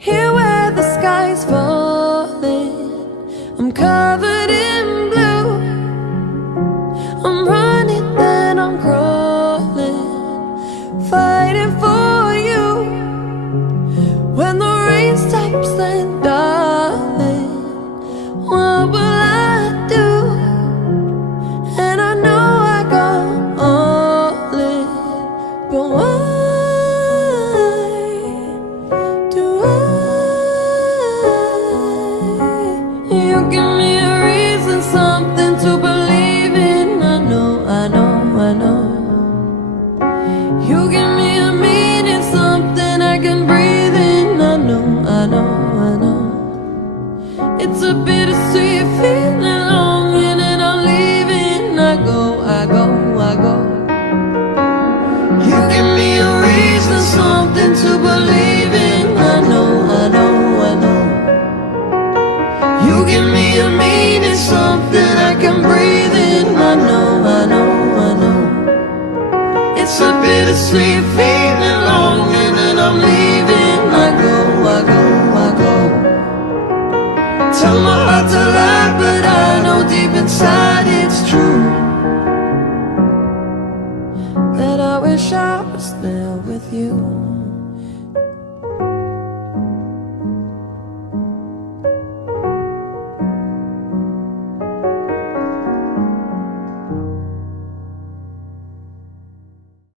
Here where the sky's falling, I'm covered in blue. I'm running, then I'm crawling, fighting for you. When the rain stops, then darling, what will I do? And I know I go all in, but why do I? You give me a reason, something to believe in. I know, I know, I know. You give me a meaning, something I can breathe in. I know, I know, I know. It's a bittersweet feeling, longing, and I'm leaving. I go, I go, I go. You give me a reason, something to believe in. I know, I know, I know. You give me a meaning, something I can breathe in. I know, I know, I know. It's a bittersweet feeling, longing, and I'm leaving. I go, I go, I go. Tell my heart to lie, but I know deep inside it's true, that I wish I was there with you.